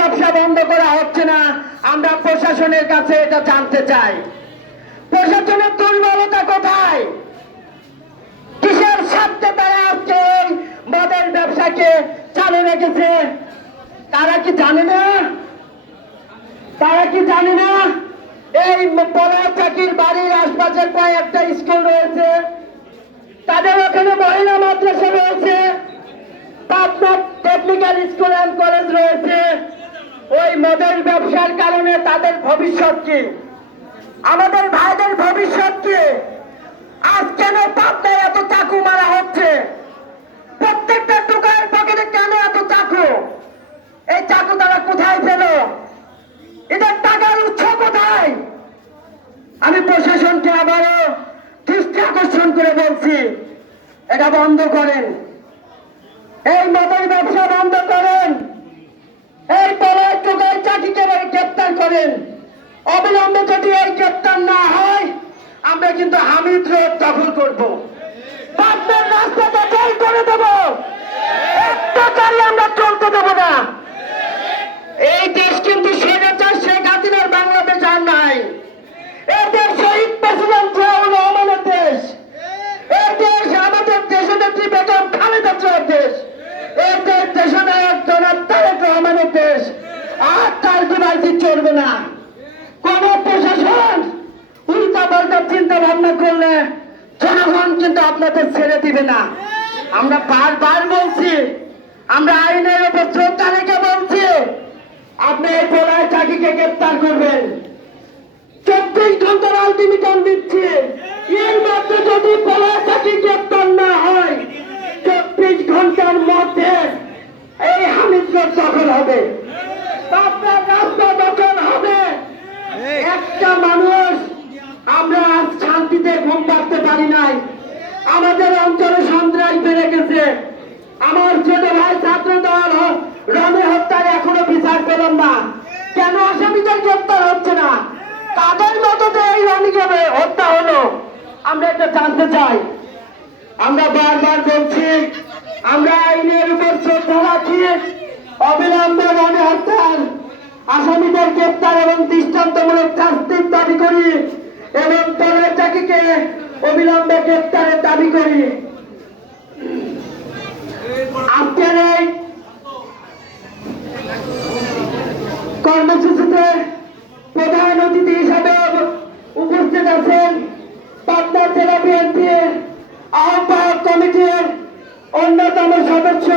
ব্যবসা বন্ধ করা হচ্ছে না? আমরা প্রশাসনের কাছে এটা জানতে চাই। প্রশাসনের দুর্বলতা কোথায়? কিসের স্বার্থে তারা আজকে এই মদের ব্যবসাকে চালু রেখেছে? তারা কি জানে না? তারা কি জানে না এই পলাশ চাকির বাড়ির আশপাশের কয়েকটা স্কুল রয়েছে, তাদের ওখানে মহিলা মাদ্রাসা রয়েছে, Pabna technical school and college রয়েছে। ওই মদের ব্যবসার কারণে তাদের ভবিষ্যৎ কি? আমাদের ভাইদের ভবিষ্যৎ কি? আজ কেন পাবনায় এত চাকু মারা হচ্ছে? প্রত্যেকটা দোকানের পকেটে কেন এত চাকু? এই চাকু তারা কোথায় পেল? এদের টাকার উৎস কোথায়? আমি প্রশাসনকে আবারও দৃষ্টি আকর্ষণ করে বলছি, এটা বন্ধ করেন। এই মদের ব্যবসা বন্ধ করেন। এই পলাশ টোকাই চাকিকে গ্রেপ্তার করেন। অবিলম্বে যদি এই গ্রেপ্তার না হয়, আমরা কিন্তু হামিদ রোড দখল করবো, পাবনার রাস্তাটা জেল করে দেবো, একটা গাড়ি আমরা চলতে দেবো না। এই দেশ কিন্তু স্বৈরাচার শেখ হাসিনার বাংলাদেশ আর নাই। এই দেশ শহীদ প্রেসিডেন্ট জিয়াউর রহমানের দেশ। এই দেশ আমাদের দেশনেত্রী বেগম খালেদা জিয়ার দেশ। এই দেশ দেশনায়ক জনাব তারেক রহমানের দেশ। আর চালবাজি চলবে না। কোন প্রশাসন উল্টা পাল্টা চিন্তা ভাবনা করলে জনগণ কিন্তু আপনাদের ছেড়ে দিবে না। আমরা বারবার বলছি, আমরা আইনের উপর শ্রদ্ধা রেখে বলছি, আপনি এই পলাশ চাকিকে গ্রেপ্তার করবেন। 24 ঘন্টার আলটিমেটাম দিচ্ছি, এর মধ্যে যদি পলাশ চাকি গ্রেপ্তার না হয়, 24 ঘন্টার মধ্যে এই হামিদ রোড দখল হবে, আপনার রাস্তা দখল হবে। একটা মানুষ আমরা আজ শান্তিতে ঘুম পাড়তে পারি নাই। আমাদের অঞ্চলে সন্ত্রাস বেড়ে গেছে। আমার ছোট ভাই ছাত্র দল রমে হত্যার এখনো বিচার পেলাম না। কেন আসামিদের গ্রেপ্তার হচ্ছে না? তাদের মততে এই রনিকে হত্যা হলো, আমরা এটা জানতে চাই। আমরা বারবার বলছি, আমরা আইনের উপর শ্রদ্ধা রাখি, অবিলম্বে রনি হত্যার আসামিদের গ্রেপ্তার এবং দৃষ্টান্তমূলক শাস্তির দাবি করি এবং পলাশ চাকিকে অবিলম্বে গ্রেপ্তারের দাবি করি। আজকের এই কর্মসূচিতে প্রধান অতিথি হিসাবে উপস্থিত আছেন পাবনা জেলা বিএনপির আহ্বায়ক কমিটির অন্যতম সদস্য